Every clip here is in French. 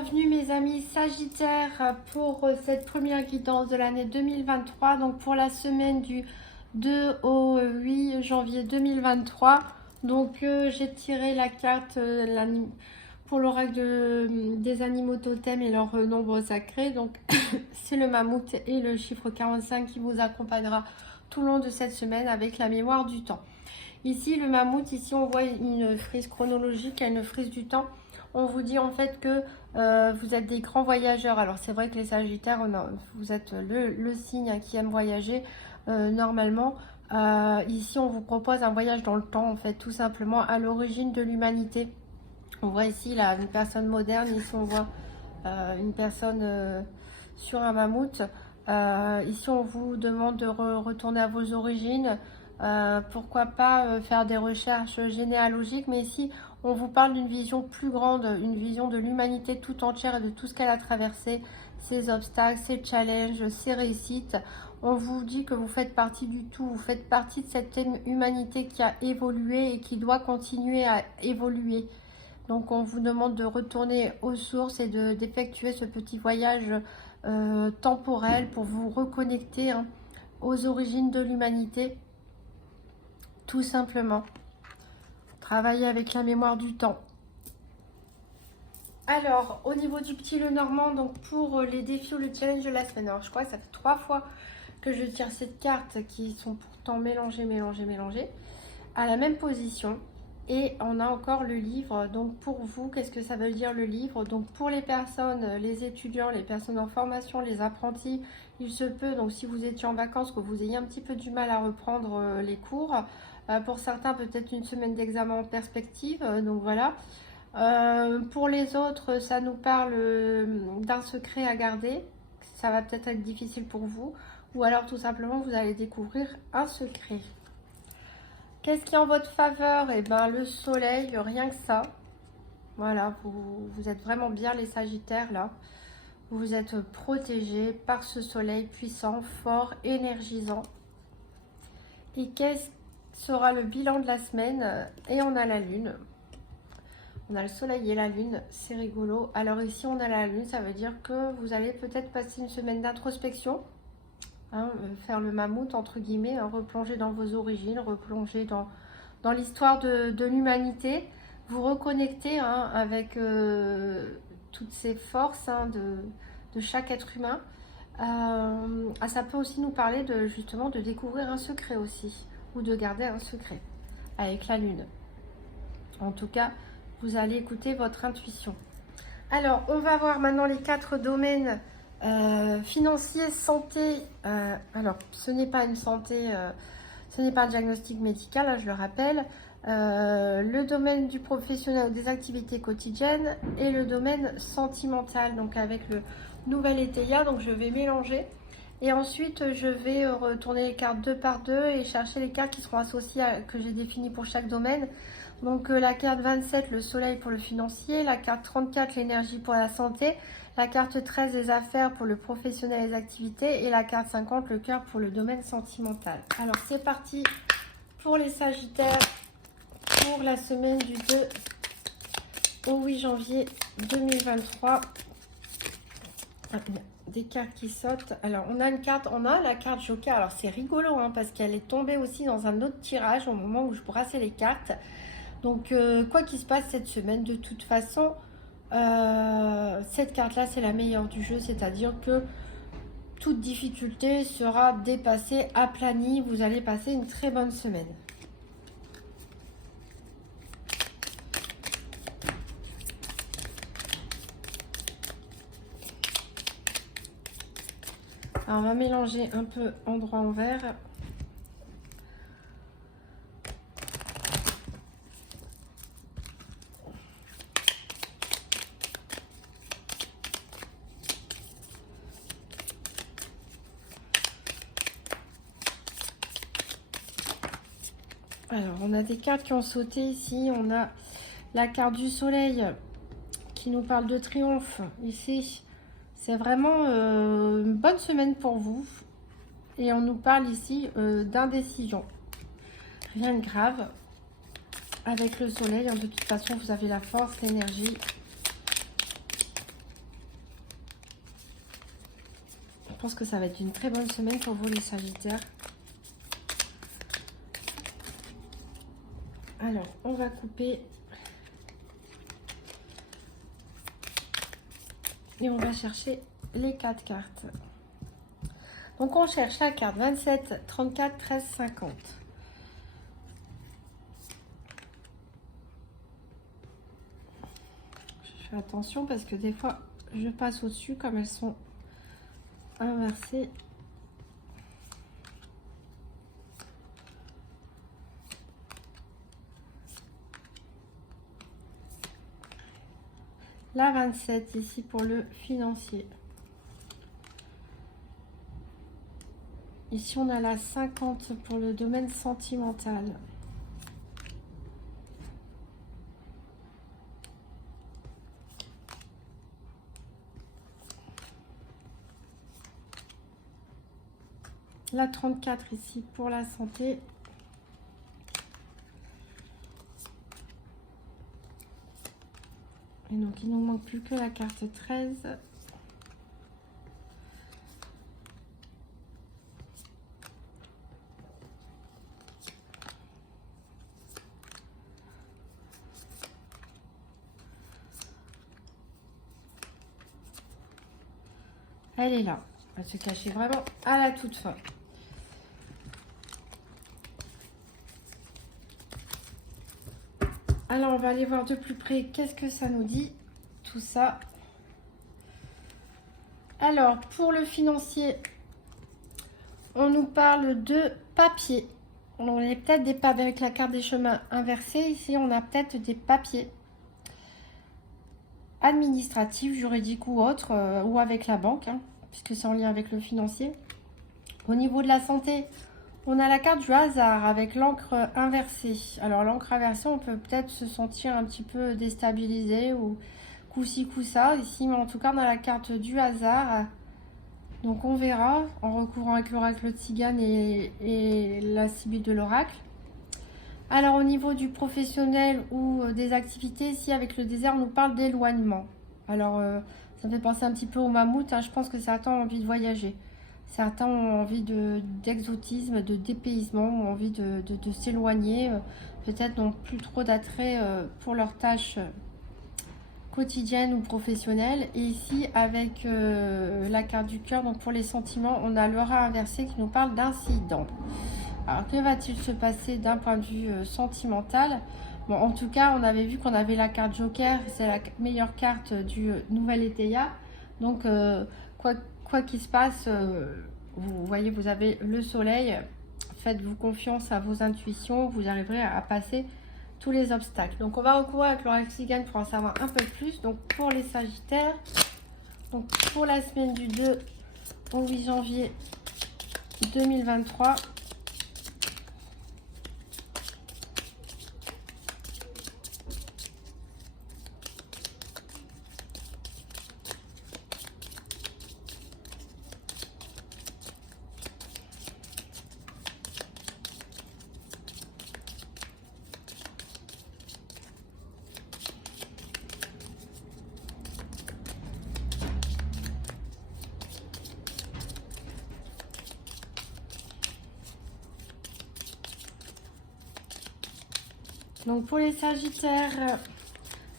bienvenue mes amis Sagittaires pour cette première guidance de l'année 2023. Donc pour la semaine du 2 au 8 janvier 2023. Donc j'ai tiré la carte pour l'oracle des animaux totems et leur nombre sacré. Donc c'est le mammouth et le chiffre 45 qui vous accompagnera tout le long de cette semaine avec la mémoire du temps. Ici le mammouth, ici on voit une frise chronologique, une frise du temps. On vous dit en fait que vous êtes des grands voyageurs. Alors c'est vrai que les Sagittaires, vous êtes le signe qui aime voyager normalement. Ici on vous propose un voyage dans le temps en fait, tout simplement à l'origine de l'humanité. On voit ici là une personne moderne, ici on voit une personne sur un mammouth. Ici on vous demande de retourner à vos origines. Pourquoi pas faire des recherches généalogiques, mais ici on vous parle d'une vision plus grande, une vision de l'humanité tout entière et de tout ce qu'elle a traversé, ses obstacles, ses challenges, ses réussites. On vous dit que vous faites partie du tout, vous faites partie de cette humanité qui a évolué et qui doit continuer à évoluer. Donc on vous demande de retourner aux sources et d'effectuer ce petit voyage temporel pour vous reconnecter aux origines de l'humanité. Tout simplement. Travailler avec la mémoire du temps. Alors, au niveau du petit Lenormand, donc pour les défis ou le challenge de la semaine. Alors, je crois que ça fait 3 fois que je tire cette carte qui sont pourtant mélangées à la même position. Et on a encore le livre. Donc, pour vous, qu'est-ce que ça veut dire le livre? Donc, pour les personnes, les étudiants, les personnes en formation, les apprentis, il se peut, donc si vous étiez en vacances, que vous ayez un petit peu du mal à reprendre les cours. Pour certains, peut-être une semaine d'examen en perspective. Donc voilà. Pour les autres, ça nous parle d'un secret à garder. Ça va peut-être être difficile pour vous. Ou alors tout simplement, vous allez découvrir un secret. Qu'est-ce qui est en votre faveur? Eh bien, le soleil, rien que ça. Voilà, vous êtes vraiment bien les Sagittaires là. Vous êtes protégés par ce soleil puissant, fort, énergisant. Et qu'est-ce sera le bilan de la semaine? Et on a la lune. On a le soleil et la lune, c'est rigolo. Alors ici on a la lune, ça veut dire que vous allez peut-être passer une semaine d'introspection, faire le mammouth entre guillemets, replonger dans vos origines, replonger dans l'histoire de l'humanité, vous reconnecter avec toutes ces forces de chaque être humain. Ça peut aussi nous parler justement de découvrir un secret aussi, ou de garder un secret avec la lune. En tout cas, vous allez écouter votre intuition. Alors, on va voir maintenant les 4 domaines financiers, santé. Alors, ce n'est pas une santé, ce n'est pas un diagnostic médical, je le rappelle. Le domaine du professionnel, des activités quotidiennes et le domaine sentimental, donc avec le nouvel étaya. Donc, je vais mélanger. Et ensuite, je vais retourner les cartes 2 par 2 et chercher les cartes qui seront associées que j'ai définies pour chaque domaine. Donc la carte 27, le soleil pour le financier, la carte 34, l'énergie pour la santé, la carte 13, les affaires pour le professionnel et les activités, et la carte 50, le cœur pour le domaine sentimental. Alors c'est parti pour les Sagittaires pour la semaine du 2 au 8 janvier 2023. Des cartes qui sautent. Alors on a la carte Joker. Alors c'est rigolo parce qu'elle est tombée aussi dans un autre tirage au moment où je brassais les cartes. Donc quoi qu'il se passe cette semaine, de toute façon, cette carte-là, c'est la meilleure du jeu, c'est-à-dire que toute difficulté sera dépassée, aplanie. Vous allez passer une très bonne semaine. Alors, on va mélanger un peu endroit envers. Alors, on a des cartes qui ont sauté ici. On a la carte du soleil qui nous parle de triomphe. Ici, c'est vraiment une bonne semaine pour vous. Et on nous parle ici d'indécision. Rien de grave. Avec le soleil, de toute façon, vous avez la force, l'énergie. pense que ça va être une très bonne semaine pour vous les Sagittaires. Alors, on va couper. Et on va chercher les 4 cartes. Donc, on cherche la carte 27, 34, 13, 50. Je fais attention parce que des fois, je passe au-dessus comme elles sont inversées. La 27 ici pour le financier. Ici on a la 50 pour le domaine sentimental. La 34 ici pour la santé. Et donc, il ne nous manque plus que la carte 13. Elle est là. Elle va se cacher vraiment à la toute fin. Alors, on va aller voir de plus près qu'est-ce que ça nous dit, tout ça. Alors, pour le financier, on nous parle de papier. On est peut-être des papiers avec la carte des chemins inversée. Ici, on a peut-être des papiers administratifs, juridiques ou autres, ou avec la banque, hein, puisque c'est en lien avec le financier. Au niveau de la santé, on a la carte du hasard avec l'encre inversée. Alors l'encre inversée, on peut peut-être se sentir un petit peu déstabilisé ou coup-ci, coup-ça. Ici, mais en tout cas, on a la carte du hasard. Donc on verra en recourant avec l'oracle de Tzigane et la sibylle de l'oracle. Alors au niveau du professionnel ou des activités, ici avec le désert, on nous parle d'éloignement. Alors ça me fait penser un petit peu au mammouth, hein. Je pense que certains ont envie de voyager. Certains ont envie d'exotisme, de dépaysement, ont envie de s'éloigner. Peut-être n'ont plus trop d'attrait pour leurs tâches quotidiennes ou professionnelles. Et ici, avec la carte du cœur, donc pour les sentiments, on a l'aura inversée qui nous parle d'incident. Alors, que va-t-il se passer d'un point de vue sentimental? Bon, en tout cas, on avait vu qu'on avait la carte Joker, c'est la meilleure carte du nouvel Étéia. Donc, quoi qu'il se passe, vous voyez, vous avez le soleil. Faites-vous confiance à vos intuitions, vous arriverez à passer tous les obstacles. Donc, on va recourir avec l'oracle Tzigane pour en savoir un peu plus. Donc, pour les Sagittaires, donc pour la semaine du 2 au 8 janvier 2023. Donc pour les Sagittaires,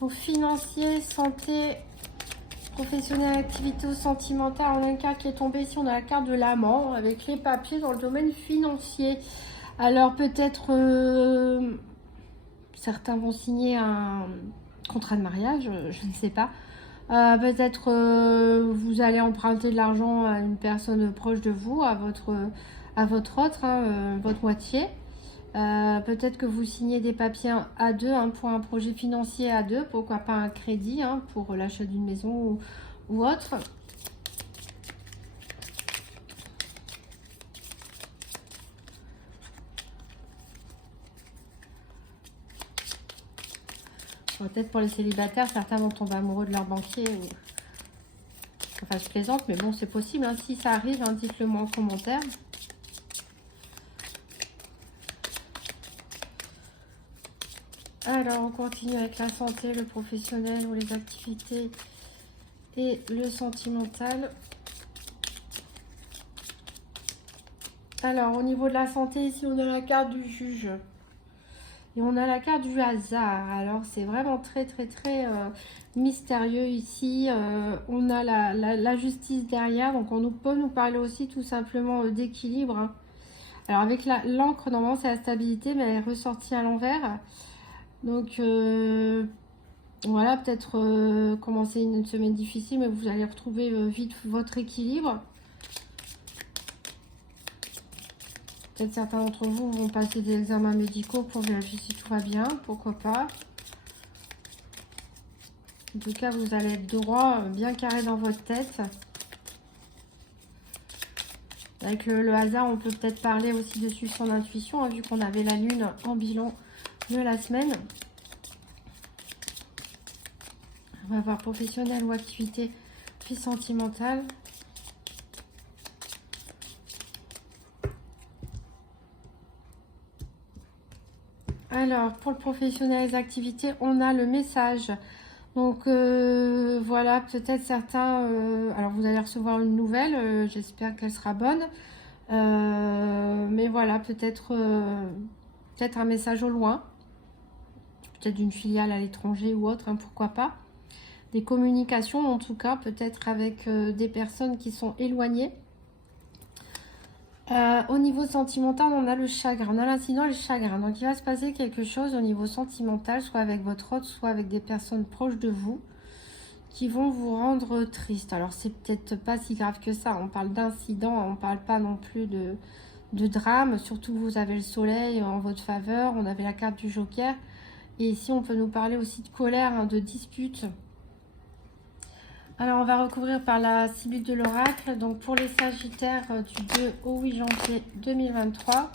donc financier, santé, professionnel, activité ou sentimentale, on a une carte qui est tombée ici, on a la carte de l'amant avec les papiers dans le domaine financier. Alors peut-être certains vont signer un contrat de mariage, je ne sais pas. Peut-être vous allez emprunter de l'argent à une personne proche de vous, à votre autre, hein, votre moitié. Peut-être que vous signez des papiers à deux, hein, pour un projet financier à deux, pourquoi pas un crédit, hein, pour l'achat d'une maison ou autre. Peut-être pour les célibataires, certains vont tomber amoureux de leur banquier. Enfin, je plaisante, mais bon, c'est possible, hein. Si ça arrive, hein, dites-le moi en commentaire. Alors, on continue avec la santé, le professionnel ou les activités et le sentimental. Alors, au niveau de la santé, ici, on a la carte du juge. Et on a la carte du hasard. Alors, c'est vraiment très, très, très mystérieux ici. On a la justice derrière. Donc, on peut nous parler aussi tout simplement d'équilibre. Hein. Alors, avec l'encre, normalement, c'est la stabilité, mais elle est ressortie à l'envers. Donc, voilà, peut-être commencer une semaine difficile, mais vous allez retrouver vite votre équilibre. Peut-être certains d'entre vous vont passer des examens médicaux pour vérifier si tout va bien, pourquoi pas. En tout cas, vous allez être droit, bien carré dans votre tête. Avec le hasard, on peut peut-être parler aussi de suivre son intuition, hein, vu qu'on avait la lune en bilan de la semaine. On va voir professionnel ou activité, puis sentimentale. Alors, pour le professionnel et les activités, on a le message. Donc, voilà, peut-être certains... alors, vous allez recevoir une nouvelle. J'espère qu'elle sera bonne. Mais voilà, peut-être un message au loin. Peut-être d'une filiale à l'étranger ou autre, hein, pourquoi pas. Des communications, en tout cas, peut-être avec des personnes qui sont éloignées. Au niveau sentimental, on a le chagrin, on a l'incident et le chagrin. Donc, il va se passer quelque chose au niveau sentimental, soit avec votre hôte, soit avec des personnes proches de vous, qui vont vous rendre triste. Alors, c'est peut-être pas si grave que ça. On parle d'incident, on parle pas non plus de drame. Surtout, vous avez le soleil en votre faveur. On avait la carte du joker. Et ici, on peut nous parler aussi de colère, hein, de dispute. Alors, on va recouvrir par la Sibylle de l'oracle. Donc, pour les Sagittaires du 2 au 8 janvier 2023.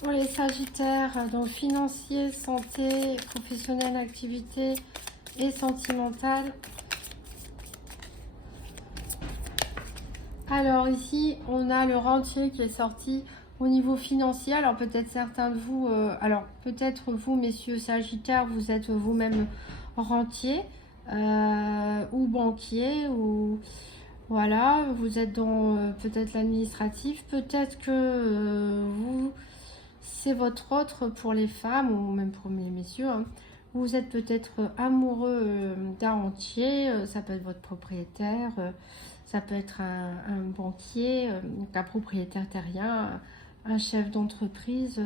Pour les Sagittaires, donc financier, santé, professionnel, activité et sentimentale. Alors ici, on a le rentier qui est sorti au niveau financier. Alors peut-être certains de vous, peut-être vous, messieurs Sagittaires, vous êtes vous-même rentier ou banquier ou voilà, vous êtes dans peut-être l'administratif. Peut-être que vous, c'est votre autre pour les femmes ou même pour les messieurs. Hein. Vous êtes peut-être amoureux d'un rentier, ça peut être votre propriétaire. Ça peut être un banquier, un propriétaire terrien, un chef d'entreprise,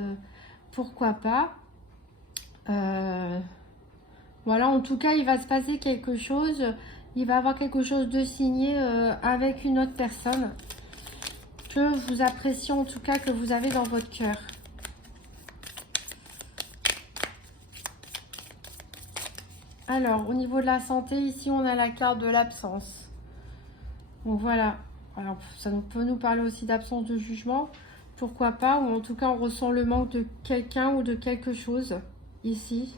pourquoi pas. Voilà, en tout cas, il va se passer quelque chose. Il va avoir quelque chose de signé avec une autre personne que vous appréciez, en tout cas, que vous avez dans votre cœur. Alors, au niveau de la santé, ici, on a la carte de l'absence. Donc voilà, alors ça peut nous parler aussi d'absence de jugement, pourquoi pas, ou en tout cas on ressent le manque de quelqu'un ou de quelque chose ici.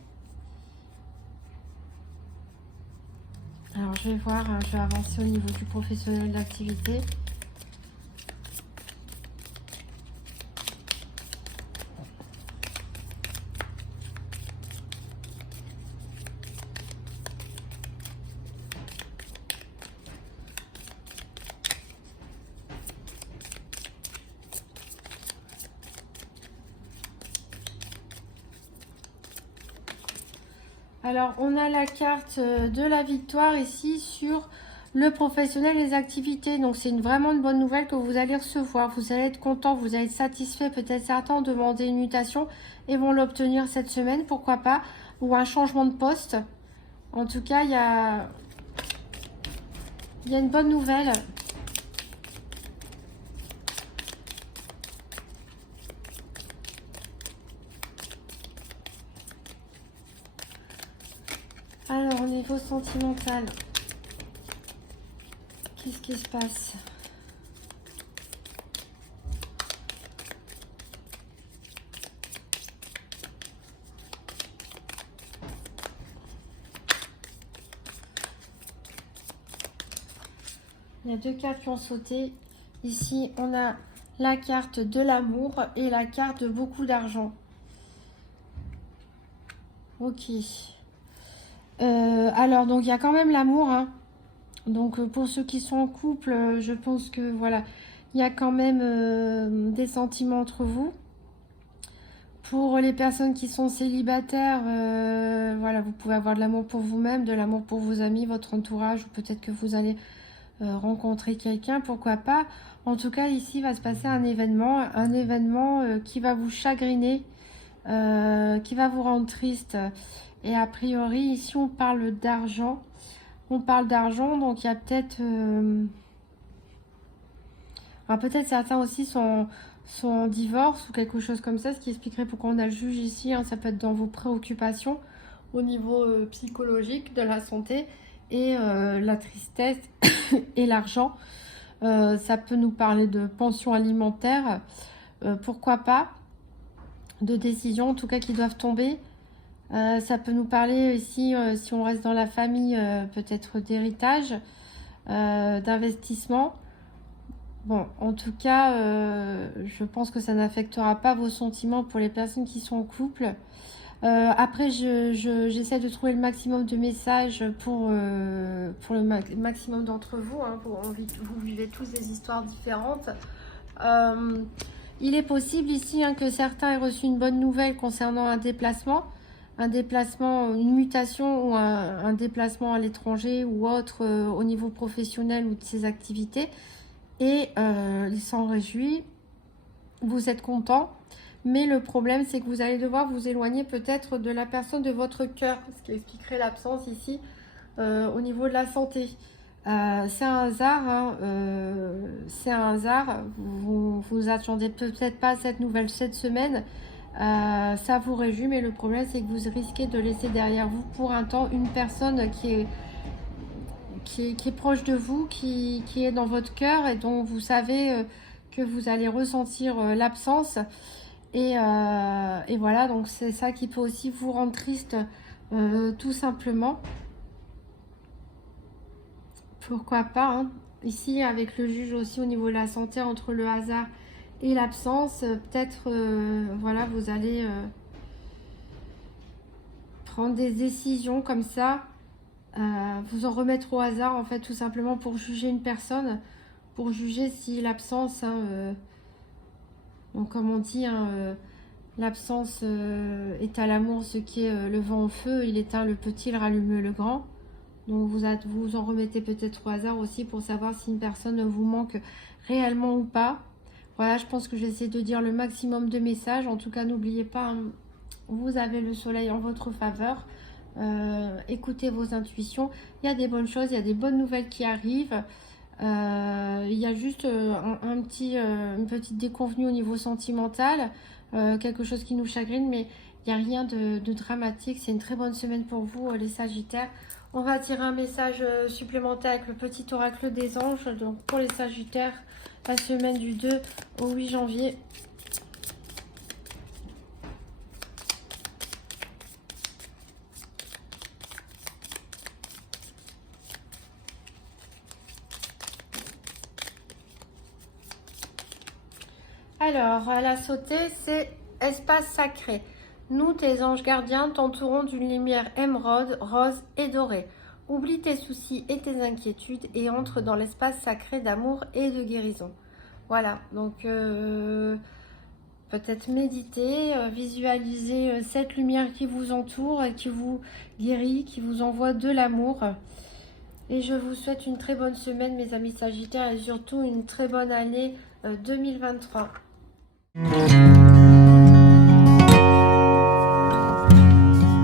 Alors je vais voir, hein, je vais avancer au niveau du professionnel d'activité. Alors, on a la carte de la victoire ici sur le professionnel et les activités. Donc, c'est vraiment une bonne nouvelle que vous allez recevoir. Vous allez être content, vous allez être satisfait. Peut-être certains ont demandé une mutation et vont l'obtenir cette semaine, pourquoi pas. Ou un changement de poste. En tout cas, il y a une bonne nouvelle. Alors, au niveau sentimental, qu'est-ce qui se passe? Il y a deux cartes qui ont sauté. Ici, on a la carte de l'amour et la carte de beaucoup d'argent. Ok. Alors, donc, il y a quand même l'amour, hein. Donc, pour ceux qui sont en couple, je pense que, voilà, il y a quand même des sentiments entre vous. Pour les personnes qui sont célibataires, voilà, vous pouvez avoir de l'amour pour vous-même, de l'amour pour vos amis, votre entourage, ou peut-être que vous allez rencontrer quelqu'un, pourquoi pas. En tout cas, ici va se passer un événement qui va vous chagriner, qui va vous rendre triste. Et a priori, ici, on parle d'argent. On parle d'argent, donc il y a peut-être... alors peut-être certains aussi sont en divorce ou quelque chose comme ça, ce qui expliquerait pourquoi on a le juge ici, hein. Ça peut être dans vos préoccupations au niveau psychologique, de la santé et la tristesse et l'argent. Ça peut nous parler de pension alimentaire, pourquoi pas, de décisions en tout cas qui doivent tomber. Ça peut nous parler ici, si on reste dans la famille, peut-être d'héritage, d'investissement. Bon, en tout cas, je pense que ça n'affectera pas vos sentiments pour les personnes qui sont en couple. Après, j'essaie de trouver le maximum de messages pour le maximum d'entre vous, hein, vous vivez tous des histoires différentes. Il est possible ici, hein, que certains aient reçu une bonne nouvelle concernant un déplacement, une mutation ou un déplacement à l'étranger ou autre au niveau professionnel ou de ses activités. Et il s'en réjouit, vous êtes content, mais le problème c'est que vous allez devoir vous éloigner peut-être de la personne de votre cœur, ce qui expliquerait l'absence ici au niveau de la santé. C'est un hasard, hein, c'est un hasard, vous attendiez peut-être pas cette nouvelle cette semaine, ça vous réjouit, mais le problème c'est que vous risquez de laisser derrière vous pour un temps une personne qui est proche de vous, qui est dans votre cœur et dont vous savez que vous allez ressentir l'absence. Et voilà, donc c'est ça qui peut aussi vous rendre triste, tout simplement. Pourquoi pas, hein. Ici, avec le juge aussi au niveau de la santé, entre le hasard et l'absence, peut-être, voilà, vous allez prendre des décisions comme ça. Vous en remettre au hasard, en fait, tout simplement pour juger une personne, pour juger si l'absence, hein, donc comme on dit, hein, l'absence est à l'amour ce qui est le vent au feu, il éteint le petit, il rallume le grand. Donc vous en remettez peut-être au hasard aussi pour savoir si une personne vous manque réellement ou pas. Voilà, je pense que j'essaie de dire le maximum de messages. En tout cas, n'oubliez pas, hein, vous avez le soleil en votre faveur. Écoutez vos intuitions. Il y a des bonnes choses, il y a des bonnes nouvelles qui arrivent. Il y a juste une petite déconvenue au niveau sentimental, quelque chose qui nous chagrine, mais il n'y a rien de dramatique. C'est une très bonne semaine pour vous, les Sagittaires. On va tirer un message supplémentaire avec le petit oracle des anges. Donc pour les Sagittaires, la semaine du 2 au 8 janvier. Alors, à la sautée, c'est espace sacré. Nous, tes anges gardiens, t'entourons d'une lumière émeraude, rose et dorée. Oublie tes soucis et tes inquiétudes et entre dans l'espace sacré d'amour et de guérison. Voilà, donc peut-être méditer, visualiser cette lumière qui vous entoure et qui vous guérit, qui vous envoie de l'amour. Et je vous souhaite une très bonne semaine, mes amis Sagittaires, et surtout une très bonne année 2023.